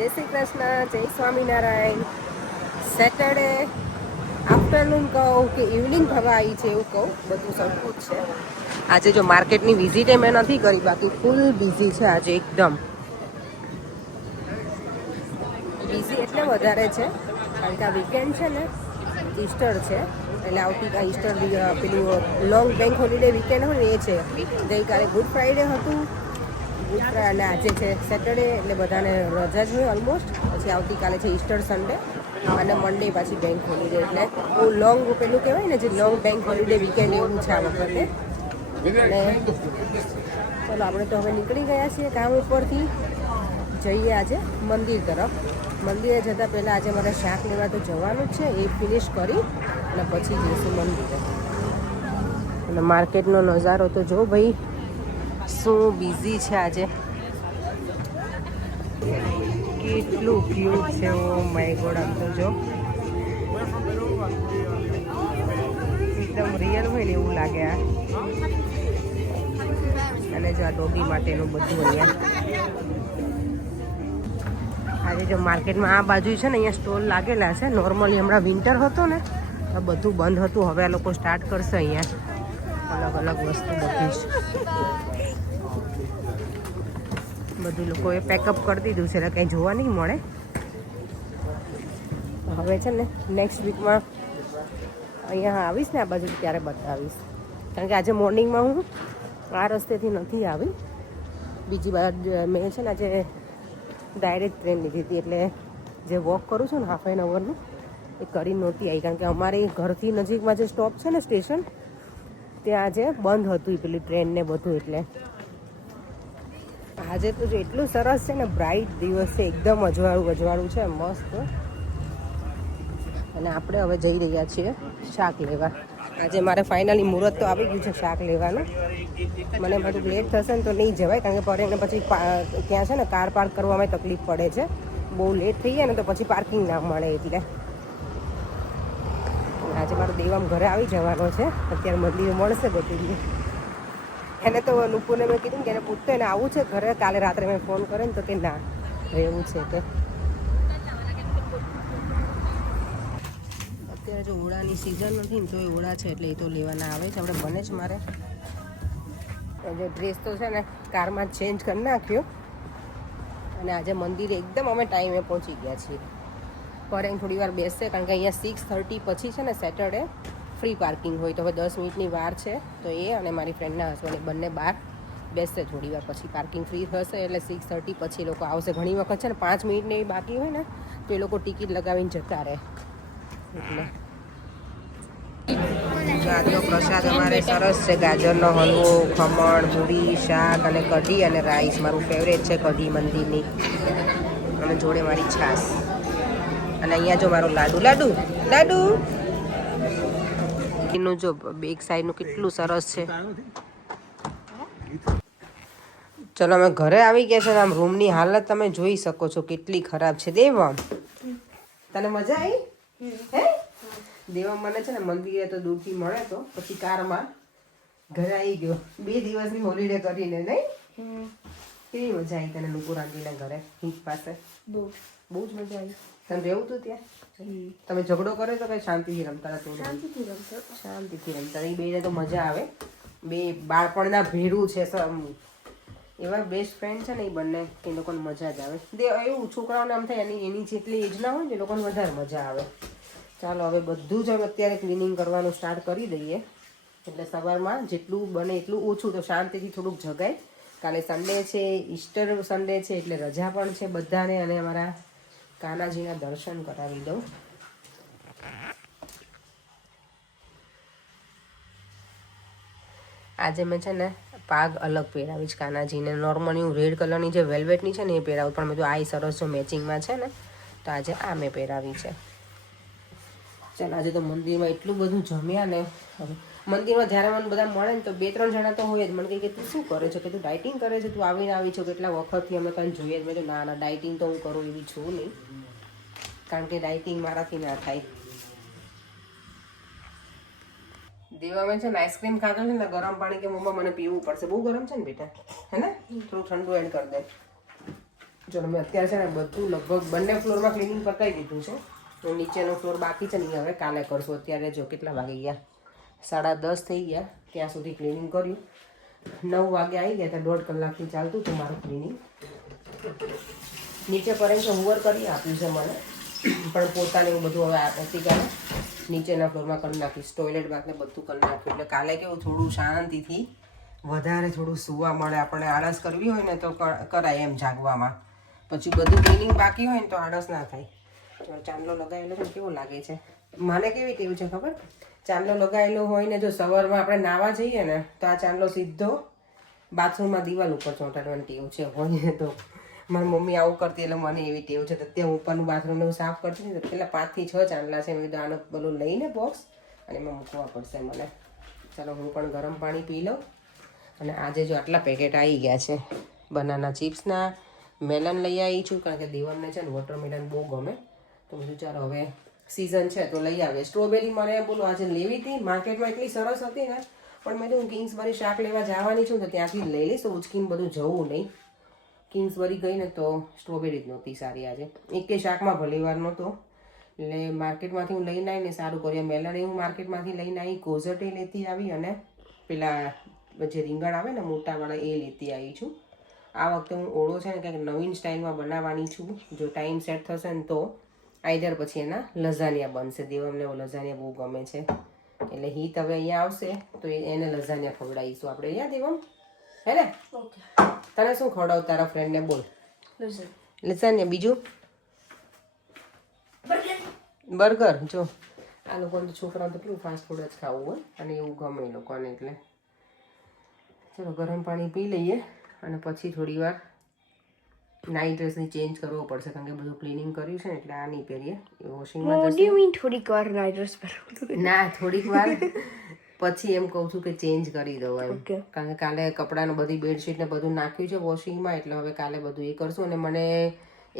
જય શ્રી કૃષ્ણ, જય Swaminarayan. Saturday afternoon કહું કે ઇવનિંગ થવા આવી છે એવું કહું, બધું સરખું જ છે. આજે જો માર્કેટની વિઝિટ મેં નથી કરી, બાકી ફૂલ બિઝી છે આજે. એકદમ બિઝી એટલે વધારે છે કારણ કે આ વીકેન્ડ છે ને, ઈસ્ટર છે એટલે આવતીકાલ ઈસ્ટર પેલું લોંગ બેંક હોલિડે વીકેન્ડ હોય ને એ છે. ગઈકાલે ગુડ ફ્રાઈડે હતું, ગુડ ફ્રાઈડે અને આજે છે સેટરડે, એટલે બધાને રજા જ હોય ઓલમોસ્ટ. પછી આવતીકાલે છે ઈસ્ટર સન્ડે અને મંડે પાછી બેંક હોલિડે, એટલે બહુ લોંગ પેલું કહેવાય ને જે લોંગ બેંક હોલિડે વીકેન્ડ એવું છે આ વખતે. અને ચલો આપણે તો હવે નીકળી ગયા છીએ કામ ઉપરથી, જઈએ આજે મંદિર તરફ. મંદિરે જતાં પહેલાં આજે મારે શાક લેવા તો જવાનું જ છે, એ ફિનિશ કરી અને પછી જઈશું મંદિરે. અને માર્કેટનો નજારો તો જો ભાઈ, શું બિઝી છે આજે, કેટલું ક્યુટ છે. ઓ માય ગોડ, આમ તો જો એકદમ રિયલ હોય ને એવું લાગે આ. અને જો આ ડોગી માટેનું બધું અહીંયા આજે જો માર્કેટમાં આ બાજુ છે ને અહીંયા સ્ટોલ લાગેલા છે. નોર્મલી હમણાં વિન્ટર હતો ને તો બધું બંધ હતું, હવે આ લોકો સ્ટાર્ટ કરશે અહીંયા અલગ અલગ વસ્તુ બધી જ. બધું લોકોએ પેકઅપ કરી દીધું છે એટલે કંઈ જોવા નહીં મળે. હવે છે ને નેક્સ્ટ વીકમાં અહીંયા આવીશ ને આ બાજુ ત્યારે બતાવીશ, કારણ કે આજે મોર્નિંગમાં હું આ રસ્તેથી નથી આવી, બીજી બાજુ મેં છે ને આજે ડાયરેક્ટ ટ્રેન લીધી હતી, એટલે જે વોક કરું છું ને હાફ એન અવરનું એ કરી નહોતી આવી, કારણ કે અમારી ઘરથી નજીકમાં જે સ્ટોપ છે ને સ્ટેશન, ત્યાં આજે બંધ હતું પેલી ટ્રેન ને બધું. એટલે આજે તો જો એટલું સરસ છે ને, બ્રાઇટ દિવસ છે, એકદમ અજવાળું છે, મસ્ત. અને આપણે હવે જઈ રહ્યા છીએ શાક લેવા. આજે મારે ફાઇનલી મુહૂર્ત તો આવી ગયું છે શાક લેવાનું. મને બધું લેટ થશે ને તો નહીં જવાય, કારણ કે પરેને પછી ત્યાં છે ને કાર પાર્ક કરવામાં તકલીફ પડે છે. બહુ લેટ થઈ જાય ને તો પછી પાર્કિંગ ના મળે. એટલે આજે મારો દેવામ ઘરે આવી જવાનો છે, અત્યારે મંદિરે મળશે બધું. એને તો નુપુરને મેં કીધું કે એને પૂછતો એને આવું છે ઘરે, કાલે રાત્રે મેં ફોન કર્યો ને તો કે ના રહેવું છે. કે અત્યારે જો ઓળાની સિઝન નથી ને તો એ ઓળા છે એટલે એ તો લેવાના આવે છે. આપણે બને જ મારે જે ડ્રેસ તો છે ને કારમાં ચેન્જ કરી નાખ્યો, અને આજે મંદિરે એકદમ અમે ટાઈમે પહોંચી ગયા છીએ. પર એમ થોડી વાર બેસશે, કારણ કે અહીંયા 6:30 પછી છે ને સેટરડે ફ્રી પાર્કિંગ હોય, તો હવે 10 મિનિટની વાર છે. તો એ અને મારી ફ્રેન્ડના હસબન્ડ બંને બહાર બેસશે, થોડી વાર પછી પાર્કિંગ ફ્રી થશે, એટલે 6:30 પછી લોકો આવશે. ઘણી વખત છે ને 5 મિનિટની બાકી હોય ને તો એ લોકો ટિકિટ લગાવીને જતા રહે. એટલે આજનો પ્રસાદ અમારે સરસ છે, ગાજરનો હલવો, ખમણ, પૂરી, શાક અને કઢી અને રાઈસ. મારું ફેવરેટ છે કઢી મંદિરની, અને જોડે મારી છાશ. અને અહીંયા જો મારો લાડુ એનું જો બેક સાઈડનું કેટલું સરસ છે. ચલો અમે ઘરે આવી ગયા છે. આમ રૂમની હાલત તમે જોઈ શકો છો કેટલી ખરાબ છે. દેવમ, તને મજા આવી? હે દેવમ મને છે ને મંદિરે તો દૂરથી મળે, તો પછી કારમાં ઘરે આવી ગયો 2 દિવસની હોલિડે કરીને. નહીં કેવી મજા આવી તને નુપુર આંટીના ઘરે હિંચ પાસે? બહુ જ મજા આવી. તને રહેવું હતું ત્યાં? તમે ઝઘડો કર્યો તો કઈ શાંતિથી રમતા હતા? શાંતિથી રમતા. એ બેને તો મજા આવે. બે બાળપણના ભેરું છે, એવા બેસ્ટ ફ્રેન્ડ છે ને એ બંને, એ લોકોને મજા જ આવે. એવું છોકરાઓને આમ થાય એની જેટલી એજ ના હોય ને એ લોકોને વધારે મજા આવે. ચાલો હવે બધું જ અત્યારે ક્લિનિંગ કરવાનું સ્ટાર્ટ કરી દઈએ, એટલે સવારમાં જેટલું બને એટલું ઓછું, તો શાંતિથી થોડુંક જગાય. કાલે સન્ડે છે, ઈસ્ટર સન્ડે છે, એટલે રજા પણ છે બધાને, અને અમારા કાનાજીના દર્શન કરાવી દઉં. આજે મેં છે ને પાગ અલગ પહેરાવીશ કાનાજીને. નોર્મલી હું રેડ કલરની જે વેલ્વેટની છે ને એ પહેરાવું, પણ મેં તો આ સરસ જો મેચિંગમાં છે ને તો આજે આ મેં પહેરાવી છે. ચાલ આજે તો મંદિરમાં એટલું બધું જમ્યા ને. મંદિરમાં જ્યારે મને બધા મળે ને તો 2-3 જણા તો હોય જ. મને કહે કે તું શું કરે છે, કે તું ડાયટિંગ કરે છે, તું આવીને આવી છો કેટલા વખતથી અમે કંઈ જોઈએ જ. મેં તો ના ડાયટિંગ તો હું કરું એવી છું નહીં, કારણ કે ડાયટિંગ મારાથી ના થાય. દેવામાં છે ને આઈસ્ક્રીમ ખાધો છે ને ગરમ પાણી કે મમ્મા મને પીવું પડશે, બહુ ગરમ છે ને બેટા, હે ને થોડું ઠંડુ એડ કરી દે. ચલો મેં અત્યારે છે ને બધું લગભગ બંને ફ્લોરમાં ક્લિનિંગ પતાવી દીધું છે. તો નીચેનો ફ્લોર બાકી છે ને હવે કાલે કરશું. અત્યારે જો કેટલા વાગી ગયા, 10:30 થઈ ગયા. ત્યાં સુધી ક્લિનિંગ કર્યું. 9 વાગે આવી ગયા હતા. 1.5 કલાકથી ચાલતું હતું મારું ક્લિનિંગ. નીચે પરેશ હોમવર્ક કરી આપ્યું છે મને, પણ પોતાને હું બધું હવે આવતીકાલે નીચેના ફ્લોરમાં કરી નાખીશ. ટોયલેટ બાથને બધું કરી નાખ્યું. એટલે કાલે કેવું થોડું શાંતિથી વધારે થોડું સૂવા મળે. આપણે આળસ કરવી હોય ને તો કરાય એમ જાગવામાં. પછી બધું ક્લિનિંગ બાકી હોય ને તો આળસ ના થાય. ચાંદલો લગાવેલો પણ કેવો લાગે છે. મને કેવી ટેવ છે ખબર, ચાંદલો લગાવેલો હોય ને જો સવારમાં આપણે નાવા જઈએ ને તો આ ચાંદલો સીધો બાથરૂમમાં દિવાલ ઉપર ચોંટાડવાની ટેવ છે હોય તો. મારી મમ્મી આવું કરતી એટલે મને એવી ટેવ છે. તો ત્યાં ઉપરનું બાથરૂમને સાફ કરતી હતી. પેલા 5 થી 6 ચાંદલા છે. મેં આનો પેલું લઈને બોક્સ અને એમાં મૂકવા પડશે મને. ચાલો હું પણ ગરમ પાણી પી લઉં. અને આજે જો આટલા પેકેટ આવી ગયા છે બનાના ચિપ્સના. મેલન લઈ આવી છું કારણ કે દેવમને છે ને વોટરમેલન બહુ ગમે. તો બધું ચાલો હવે સિઝન છે તો લઈ આવીએ. સ્ટ્રોબેરી મને બોલો આજે લેવી હતી, માર્કેટમાં એટલી સરસ હતી ને, પણ મેં તો કિંગ્સબરી શાક લેવા જવાની છું તો ત્યાંથી લઈ લઈશ. તો ઉચકીને બધું જવું નહીં. કિંગ્સબરી ગઈ ને તો સ્ટ્રોબેરી જ નહોતી સારી આજે. એકે શાકમાં ભલીવાર નહોતો. એટલે માર્કેટમાંથી હું લઈને આવીને સારું કર્યું. મેલન હું માર્કેટમાંથી લઈને આવી, કોઝટે લેતી આવી અને પેલા જે રીંગણ આવે ને મોટાવાળા એ લેતી આવી છું. આ વખતે હું ઓળો છે ને કંઈક નવીન સ્ટાઇલમાં બનાવવાની છું. જો ટાઈમ સેટ થશે ને તો આઈધર પછી એના લઝાનિયા બનશે. દેવમને લઝાનિયા બહુ ગમે છે એટલે હિત હવે અહીંયા આવશે તો એને લઝાનિયા ખવડાવીશું આપણે. અહીંયા દેવમ હે ને? તને શું ખવડાવું તારા ફ્રેન્ડને બોલ? લઝાનિયા. બીજું બર્ગર. જો આ લોકોને તો છોકરાઓને તો કેવું ફાસ્ટ ફૂડ જ ખાવું હોય અને એવું ગમે એ લોકોને. એટલે ચલો ગરમ પાણી પી લઈએ અને પછી થોડી વાર નાઇટ ડ્રેસની ચેન્જ કરવો પડશે કારણ કે બધું ક્લિનિંગ કર્યું છે ને એટલે આ નહીં પહેરીએ. વોશિંગમાં થોડીક વાર નાઇટ ડ્રેસ પહેરવું? ના, થોડીક વાર પછી એમ કહું છું કે ચેન્જ કરી દઉં એમ. કારણ કે કાલે કપડાને બધી બેડશીટ ને બધું નાખ્યું છે વોશિંગમાં એટલે હવે કાલે બધું એ કરશું. અને મને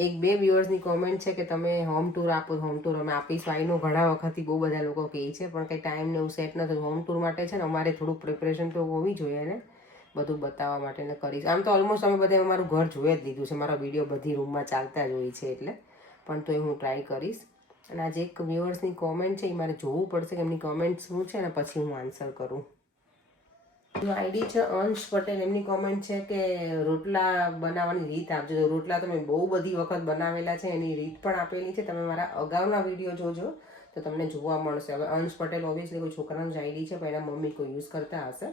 1-2 વ્યુઅર્સની કોમેન્ટ છે કે તમે હોમ ટૂર આપો. હોમ ટૂર અમે આપીશું. આઈનો ઘણા વખતથી બહુ બધા લોકો કહે છે પણ કંઈ ટાઈમ ને એવું સેટ નથી. હોમ ટૂર માટે છે ને અમારે થોડુંક પ્રિપરેશન તો હોવી જોઈએ ને બધું બતાવવા માટે ને કરીશ. આમ તો ઓલમોસ્ટ અમે બધા અમારું ઘર જોઈ જ લીધું છે. મારા વિડીયો બધી રૂમમાં ચાલતા જ હોય છે એટલે, પણ તોય હું ટ્રાય કરીશ. અને આજે એક વ્યુઅર્સની કોમેન્ટ છે એ મારે જોવું પડશે કે એમની કોમેન્ટ શું છે ને પછી હું આન્સર કરું. આઈડી છે અંશ પટેલ. એમની કોમેન્ટ છે કે રોટલા બનાવવાની રીત આપજો. રોટલા તો મેં બહુ બધી વખત બનાવેલા છે, એની રીત પણ આપેલી છે. તમે મારા અગાઉના વિડીયો જોજો તો તમને જોવા મળશે. હવે અંશ પટેલ ઓબ્વિયસલી કોઈ છોકરાનું જ આઈડી છે પણ એના મમ્મી કોઈ યુઝ કરતા હશે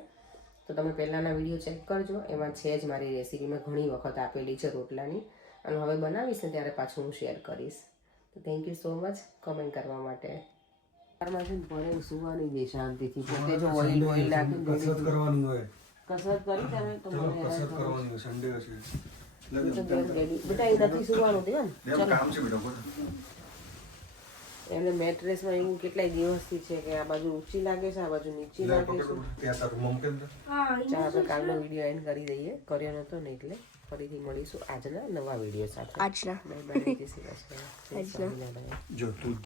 તો તમે પહેલાંના વિડીયો ચેક કરજો. એમાં છે જ મારી રેસીપી. મેં ઘણી વખત આપેલી છે રોટલાની અને હવે બનાવીશ ને ત્યારે પાછું હું શેર કરીશ. તો thank you so much comment કરવા માટે. ભણે સુવાની દે શાંતિથી. પોતે જો ઓઇલ નાખી કસરત કરવાની હોય. કસરત કરી તમે તો મને કસરત કરવાની હોય. સન્ડે છે બેટા એ નથી સુવાનું દે ને. કામ છે બેટા. એમને મેટ્રેસમાં એવું કેટલાય દિવસથી છે કે આ બાજુ ઊંચી લાગે છે, આ બાજુ નીચી લાગે છે. ચાલો આપણે કાલનો વિડીયો એન્ડ કરી દઈએ. કર્યો નહોતો ને એટલે ફરીથી મળીશું આજના નવા વિડીયો સાથે. Bye bye. જય શ્રી કૃષ્ણ.